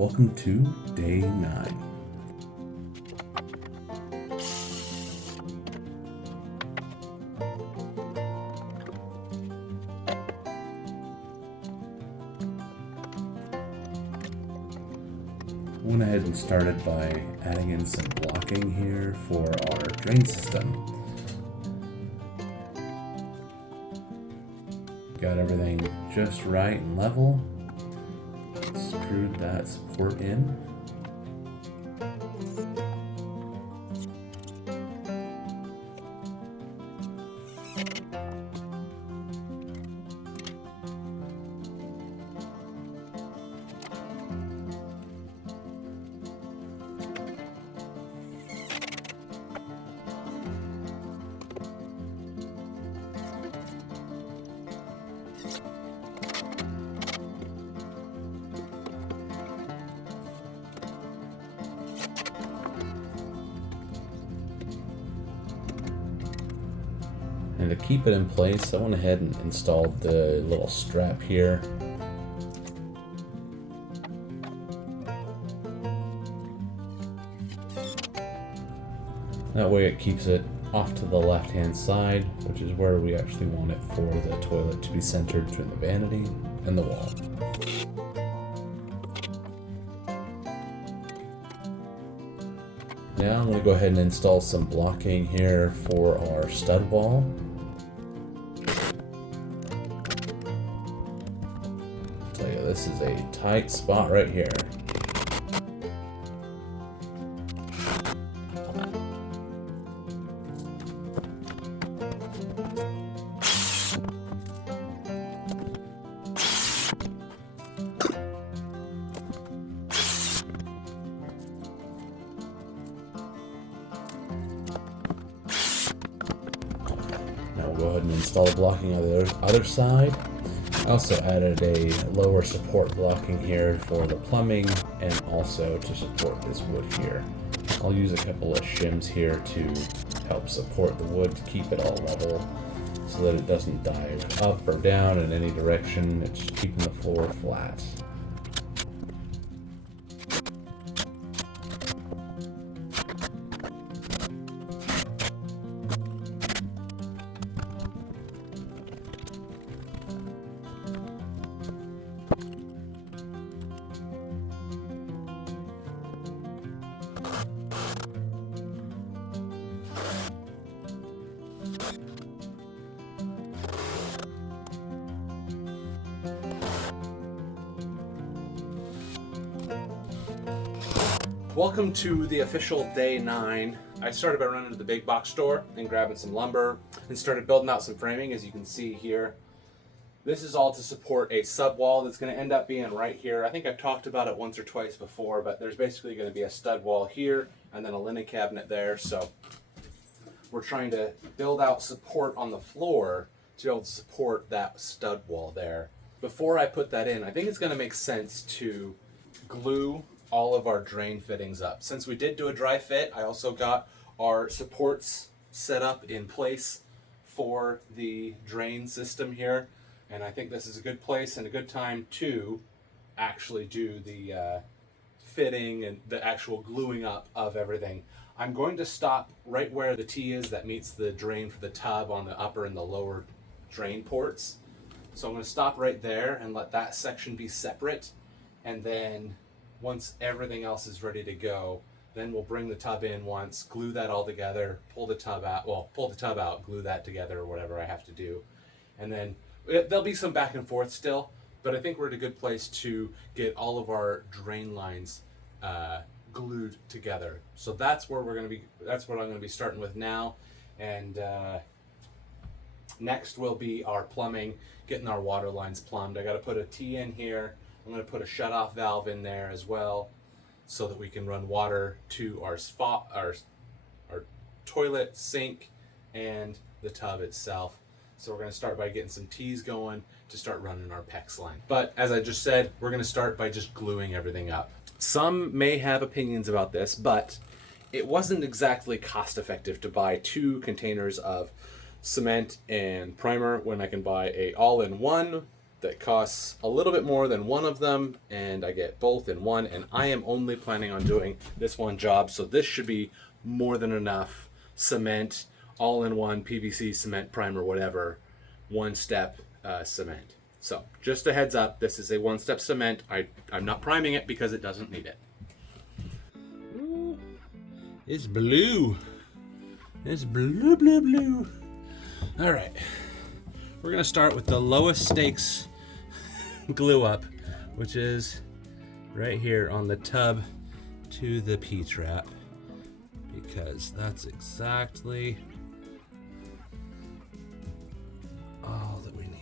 Welcome to day 9. Went ahead and started by adding in some blocking here for our drain system. Got everything just right and level. Screwed that support in. And to keep it in place, I went ahead and installed the little strap here. That way it keeps it off to the left-hand side, which is where we actually want it for the toilet to be centered between the vanity and the wall. Now I'm going to go ahead and install some blocking here for our stud wall. I'll tell you, this is a tight spot right here. Now we'll go ahead and install the blocking on the other side. I also added a lower support blocking here for the plumbing and also to support this wood here. I'll use a couple of shims here to help support the wood to keep it all level so that it doesn't dive up or down in any direction. It's keeping the floor flat. Welcome to the official day 9. I started by running to the big box store and grabbing some lumber and started building out some framing, as you can see here. This is all to support a sub wall that's going to end up being right here. I think I've talked about it once or twice before, but there's basically going to be a stud wall here and then a linen cabinet there. So we're trying to build out support on the floor to be able to support that stud wall there. Before I put that in, I think it's going to make sense to glue all of our drain fittings up. Since we did do a dry fit, I also got our supports set up in place for the drain system here. And I think this is a good place and a good time to actually do the fitting and the actual gluing up of everything. I'm going to stop right where the T is that meets the drain for the tub on the upper and the lower drain ports. So I'm going to stop right there and let that section be separate. And then once everything else is ready to go, then we'll bring the tub in once, glue that all together, pull the tub out, glue that together or whatever I have to do. And then there'll be some back and forth still, but I think we're at a good place to get all of our drain lines glued together. So that's what I'm going to be starting with now. And next will be our plumbing, getting our water lines plumbed. I got to put a T in here. I'm going to put a shutoff valve in there as well so that we can run water to our toilet, sink, and the tub itself. So we're going to start by getting some T's going to start running our PEX line. But as I just said, we're going to start by just gluing everything up. Some may have opinions about this, but it wasn't exactly cost effective to buy 2 containers of cement and primer when I can buy a all-in-one that costs a little bit more than one of them, and I get both in one, and I am only planning on doing this one job, so this should be more than enough cement, all in one, PVC, cement, primer, whatever, one step cement. So just a heads up, this is a one-step cement. I'm not priming it because it doesn't need it. Ooh, it's blue. It's blue, blue, blue. All right, we're gonna start with the lowest stakes glue up, which is right here on the tub to the P-trap, because that's exactly all that we need.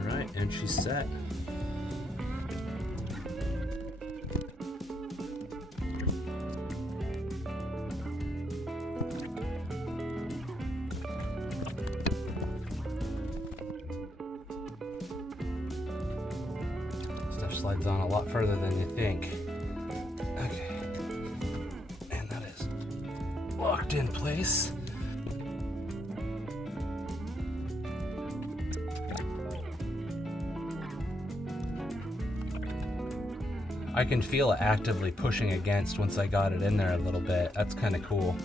All right, and she's set. Slides on a lot further than you think. Okay, and that is locked in place. I can feel it actively pushing against once I got it in there a little bit. That's kind of cool.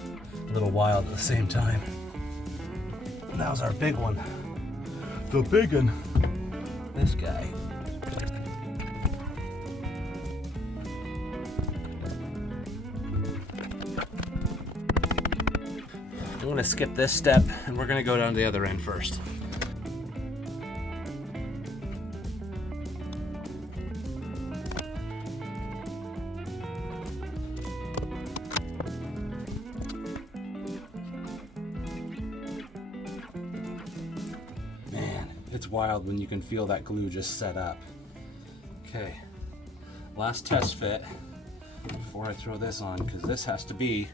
A little wild at the same time. And that was our big one. The big one. This guy. I'm going to skip this step and we're going to go down to the other end first. Man, it's wild when you can feel that glue just set up. Okay, last test fit before I throw this on, because this has to be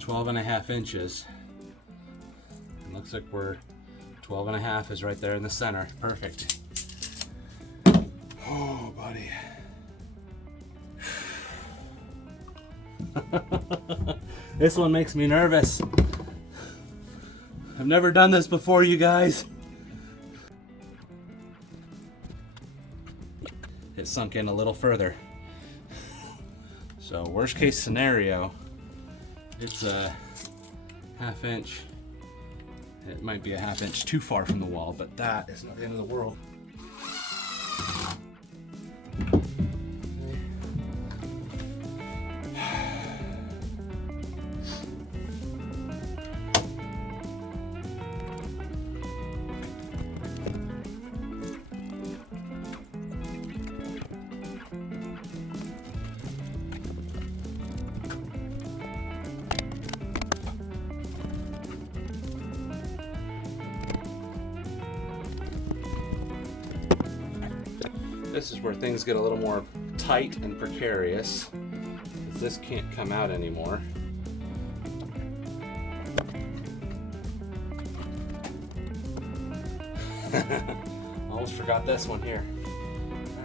12.5 inches. It looks like we're 12.5 is right there in the center. Perfect. Oh, buddy. This one makes me nervous. I've never done this before, you guys. It sunk in a little further. So worst case scenario, it's a ½ inch. It might be a ½ inch too far from the wall, but that is not the end of the world. This is where things get a little more tight and precarious, because this can't come out anymore. Almost forgot this one here.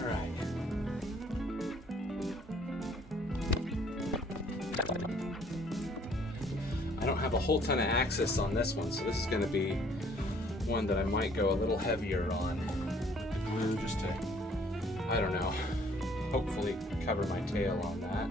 All right. I don't have a whole ton of access on this one, so this is going to be one that I might go a little heavier on with the glue, just to, I don't know, hopefully cover my tail on that.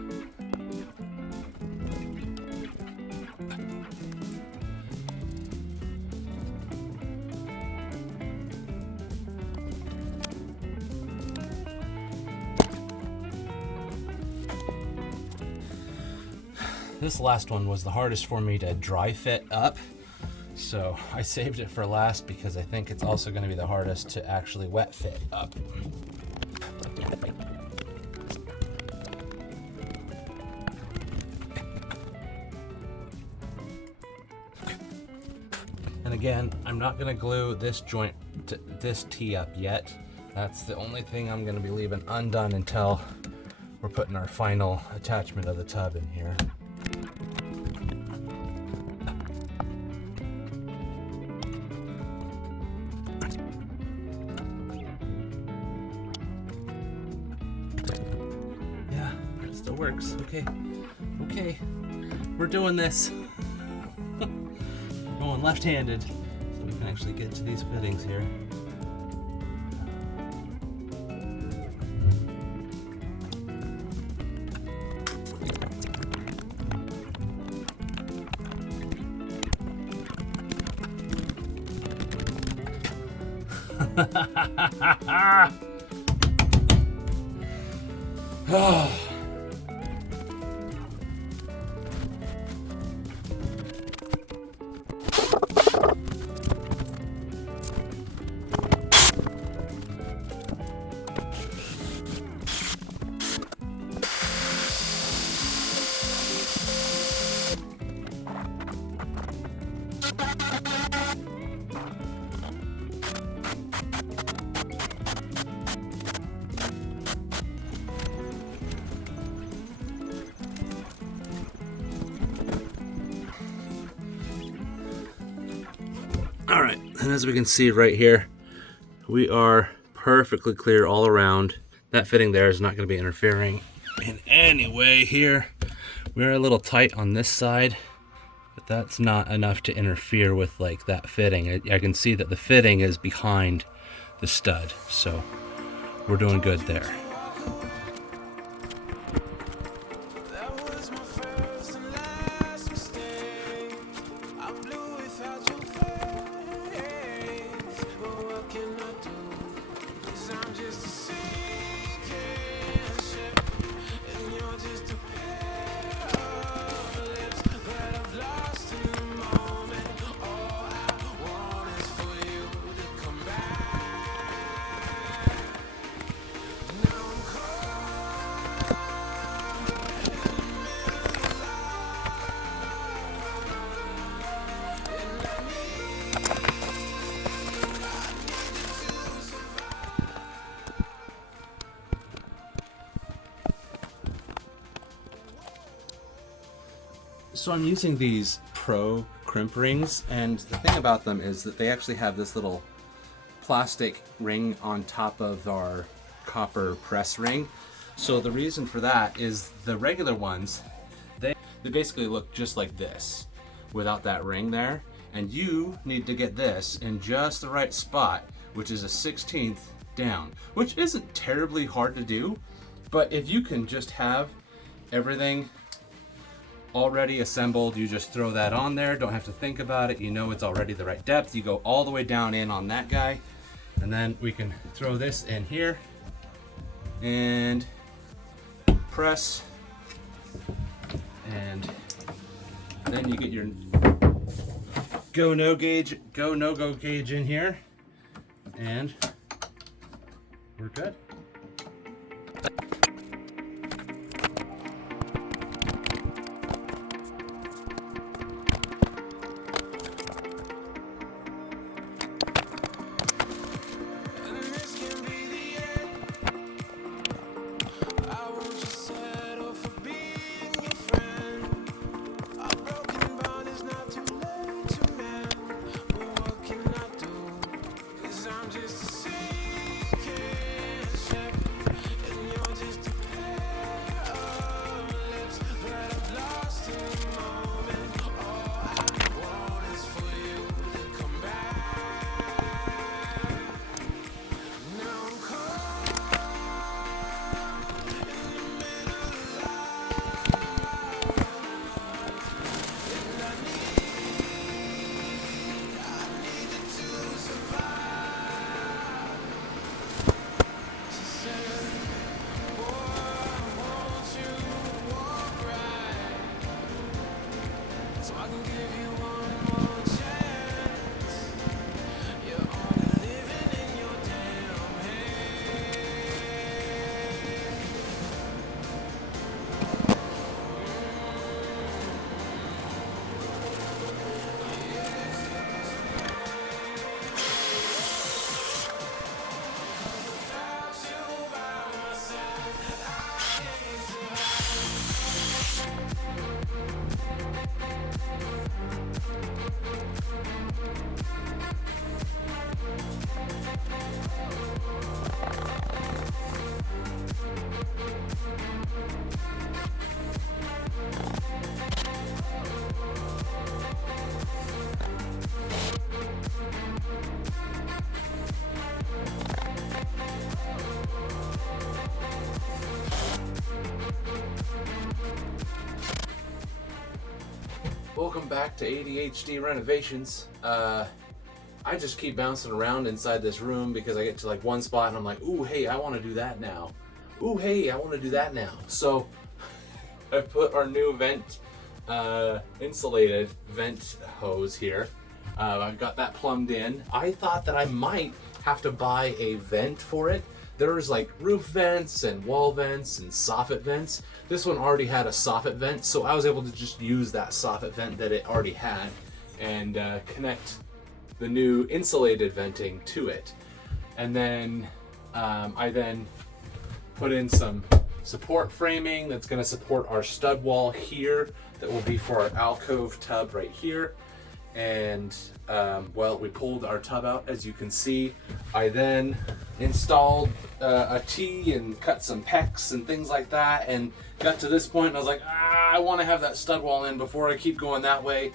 This last one was the hardest for me to dry fit up, so I saved it for last because I think it's also going to be the hardest to actually wet fit up. And again, I'm not going to glue this joint to this T up yet. That's the only thing I'm going to be leaving undone until we're putting our final attachment of the tub in here. works. Okay. Okay. We're doing this. Going left-handed. So we can actually get to these fittings here. Oh. All right, and as we can see right here, we are perfectly clear all around. That fitting there is not going to be interfering in any way here. We're a little tight on this side, but that's not enough to interfere with like that fitting. I can see that the fitting is behind the stud, so we're doing good there. So I'm using these Pro crimp rings, and the thing about them is that they actually have this little plastic ring on top of our copper press ring. So the reason for that is the regular ones, they basically look just like this without that ring there, and you need to get this in just the right spot, which is a 1/16 down, which isn't terribly hard to do, but if you can just have everything already assembled, you just throw that on there, don't have to think about it, you know it's already the right depth, you go all the way down in on that guy, and then we can throw this in here and press, and then you get your go no go gauge in here, and we're good. Welcome back to ADHD Renovations. I just keep bouncing around inside this room because I get to like one spot and I'm like, ooh, hey, I want to do that now. Ooh, hey, I want to do that now. So I put our new insulated vent hose here. I've got that plumbed in. I thought that I might have to buy a vent for it. There's like roof vents and wall vents and soffit vents. This one already had a soffit vent, so I was able to just use that soffit vent that it already had and connect the new insulated venting to it. And then I then put in some support framing that's going to support our stud wall here that will be for our alcove tub right here. And well, we pulled our tub out, as you can see. I then installed a T and cut some pecs and things like that, and got to this point and I was like, I want to have that stud wall in before I keep going that way.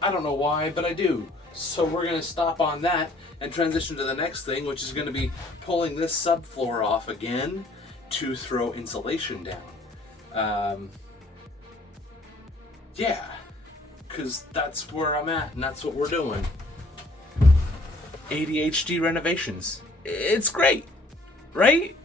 I don't know why, but I do. So we're going to stop on that and transition to the next thing, which is going to be pulling this subfloor off again to throw insulation down. Yeah, because that's where I'm at and that's what we're doing. ADHD Renovations. It's great, right?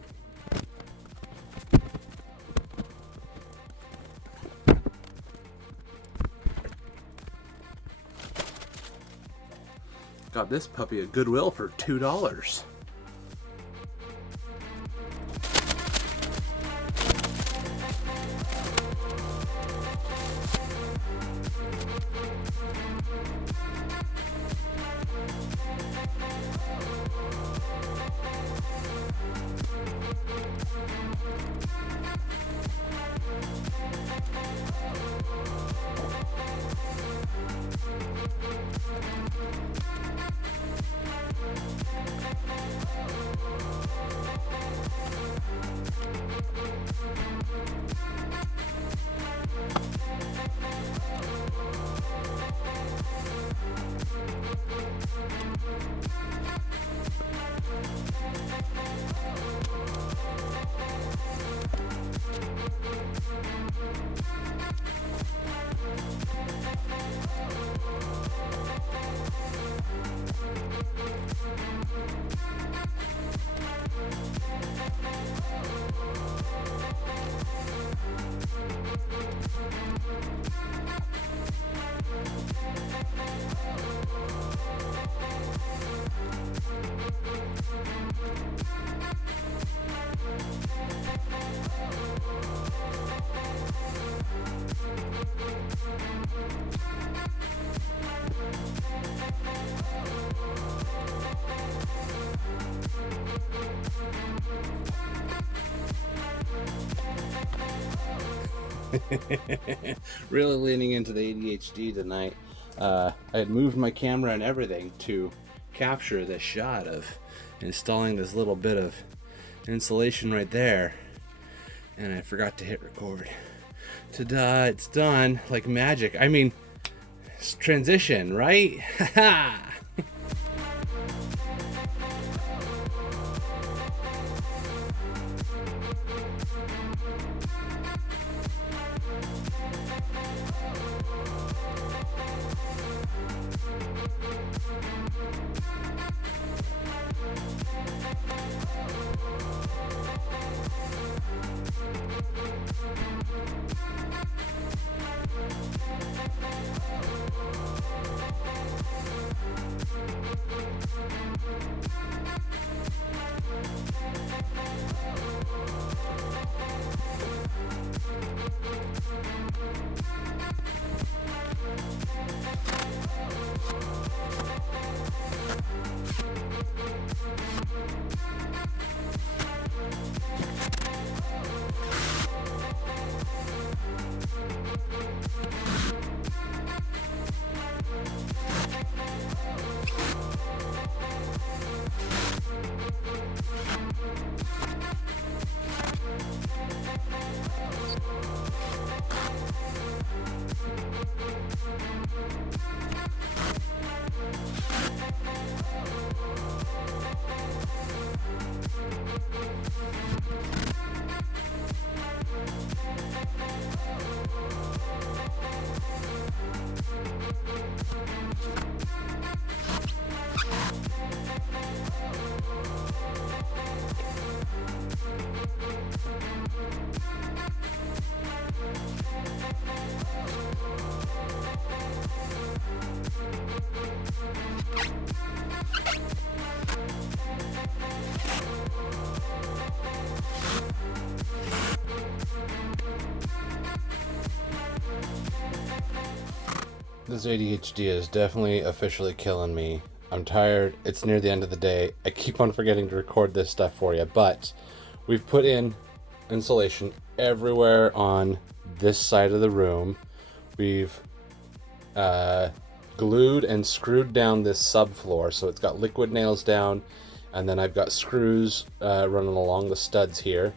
Got this puppy at Goodwill for $2. Really leaning into the ADHD tonight. I had moved my camera and everything to capture this shot of installing this little bit of insulation right there, and I forgot to hit record. Ta-da, it's done like magic. I mean, it's transition, right? Ha-ha! This ADHD is definitely officially killing me. I'm tired. It's near the end of the day. I keep on forgetting to record this stuff for you, but we've put in insulation everywhere on this side of the room. We've glued and screwed down this subfloor, so it's got liquid nails down, and then I've got screws running along the studs here.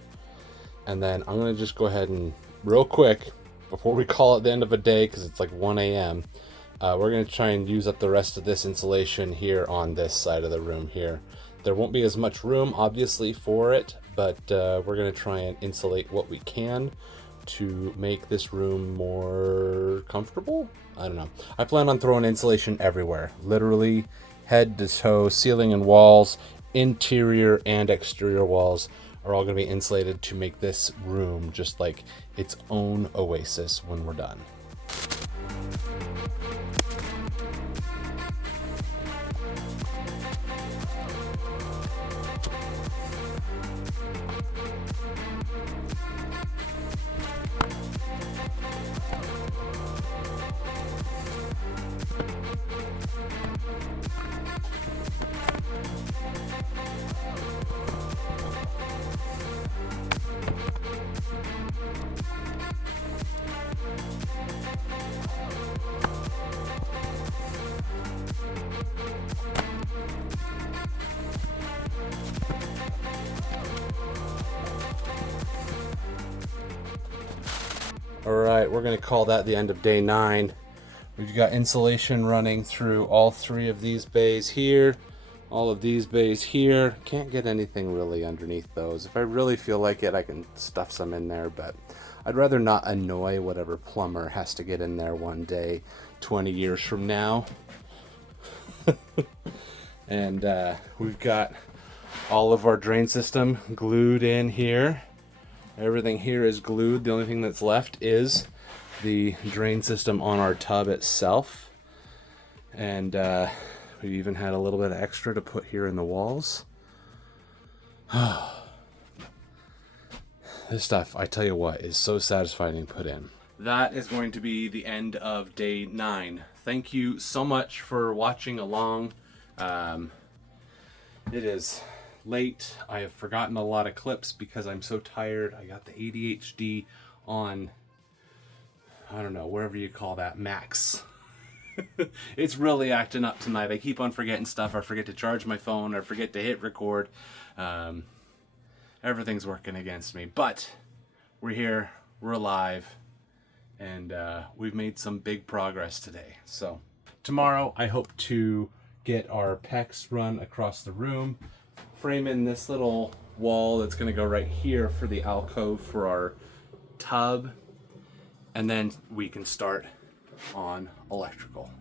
And then I'm gonna just go ahead and real quick, before we call it the end of a day, because it's like 1 a.m., we're going to try and use up the rest of this insulation here on this side of the room here. There won't be as much room, obviously, for it, but we're going to try and insulate what we can to make this room more comfortable. I don't know. I plan on throwing insulation everywhere, literally head to toe, ceiling and walls, interior and exterior walls are all going to be insulated to make this room just like its own oasis when we're done. All right, we're gonna call that the end of day 9. We've got insulation running through all 3 of these bays here, all of these bays here. Can't get anything really underneath those. If I really feel like it, I can stuff some in there, but I'd rather not annoy whatever plumber has to get in there one day, 20 years from now. And we've got all of our drain system glued in here. Everything here is glued. The only thing that's left is the drain system on our tub itself. And we even had a little bit of extra to put here in the walls. This stuff, I tell you what, is so satisfying to put in. That is going to be the end of day 9. Thank you so much for watching along. It is late. I have forgotten a lot of clips because I'm so tired. I got the ADHD on, I don't know, wherever you call that, max. It's really acting up tonight. I keep on forgetting stuff. I forget to charge my phone. I forget to hit record. Everything's working against me, but we're here, we're alive, and we've made some big progress today. So tomorrow I hope to get our PEX run across the room, frame in this little wall that's going to go right here for the alcove for our tub, and then we can start on electrical.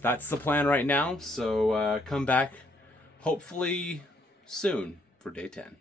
That's the plan right now, so come back hopefully soon for day 10.